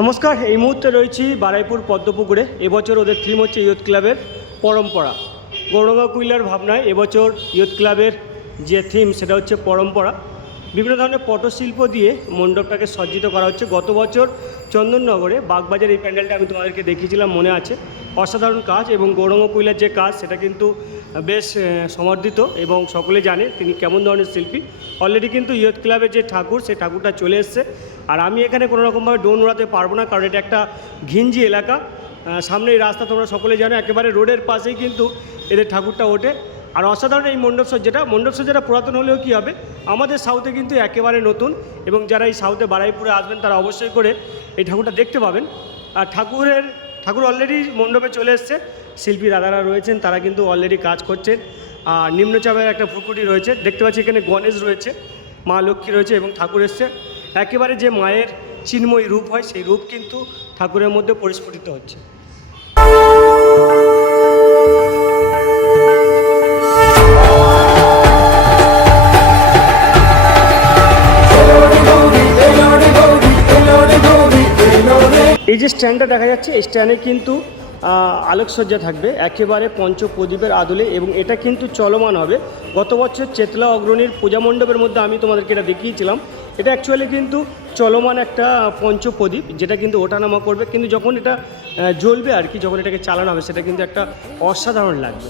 নমস্কার, এই মুহূর্তে রয়েছি বারাইপুর পদ্মপুকুরে। এবছর ওদের থিম হচ্ছে ইয়ুথ ক্লাবের পরম্পরা। গৌরঙ্গা কুইলার ভাবনায় এবছর ইয়ুথ ক্লাবের যে থিম সেটা হচ্ছে পরম্পরা। বিভিন্ন ধরনের পটশিল্প দিয়ে মণ্ডপটাকে সজ্জিত করা হচ্ছে। গত বছর চন্দননগরে বাগবাজার এই প্যান্ডেলটা আমি তোমাদেরকে দেখিয়েছিলাম, মনে আছে? অসাধারণ কাজ এবং গৌরঙ্গ কুইলার যে কাজ, সেটা কিন্তু বেশ সমর্থিত এবং সকলে জানে তিনি কেমন ধরনের শিল্পী। অলরেডি কিন্তু ইয়ুথ ক্লাবের যে ঠাকুর, সেই ঠাকুরটা চলে এসছে। আর আমি এখানে কোনো রকমভাবে ডোন উড়াতে পারব না, কারণ এটা একটা ঘিঞ্জি এলাকা। সামনে এই রাস্তা, তোমরা সকলে জানো, একেবারে রোডের পাশেই কিন্তু এদের ঠাকুরটা ওঠে। আর অসাধারণ এই মণ্ডপ সজ্জাটা মণ্ডপ সজ্জাটা পুরাতন হলেও কী হবে, আমাদের সাউথে কিন্তু একেবারে নতুন এবং যারা এই সাউথে বারাইপুরে আসবেন, তারা অবশ্যই করে এই ঠাকুরটা দেখতে পাবেন। আর ঠাকুরের ঠাকুর অলরেডি মণ্ডপে চলে এসছে। শিল্পী দাদারা রয়েছেন, তারা কিন্তু অলরেডি কাজ করছেন। আর নিম্নচাপের একটা ফুকুটি রয়েছে, দেখতে পাচ্ছি এখানে গণেশ রয়েছে, মা লক্ষ্মী রয়েছে এবং ঠাকুর এসছে। একেবারে যে মায়ের চিন্ময় রূপ হয়, সেই রূপ কিন্তু ঠাকুরের মধ্যে পরিস্ফুটিত হচ্ছে। এই যে স্ট্যান্ডটা দেখা যাচ্ছে, এই স্ট্যান্ডে কিন্তু আলোকসজ্জা থাকবে, একেবারে পঞ্চপ্রদীপের আদলে এবং এটা কিন্তু চলমান হবে। গত বছর চেতলা অগ্রণীর পূজা মণ্ডপের মধ্যে আমি তোমাদেরকে এটা দেখিয়েছিলাম। এটা অ্যাকচুয়ালি কিন্তু চলমান একটা পঞ্চপ্রদীপ, যেটা কিন্তু ওঠানামা করবে। কিন্তু যখন এটা জ্বলবে আর কি, যখন এটাকে চালানো হবে, সেটা কিন্তু একটা অসাধারণ লাগবে।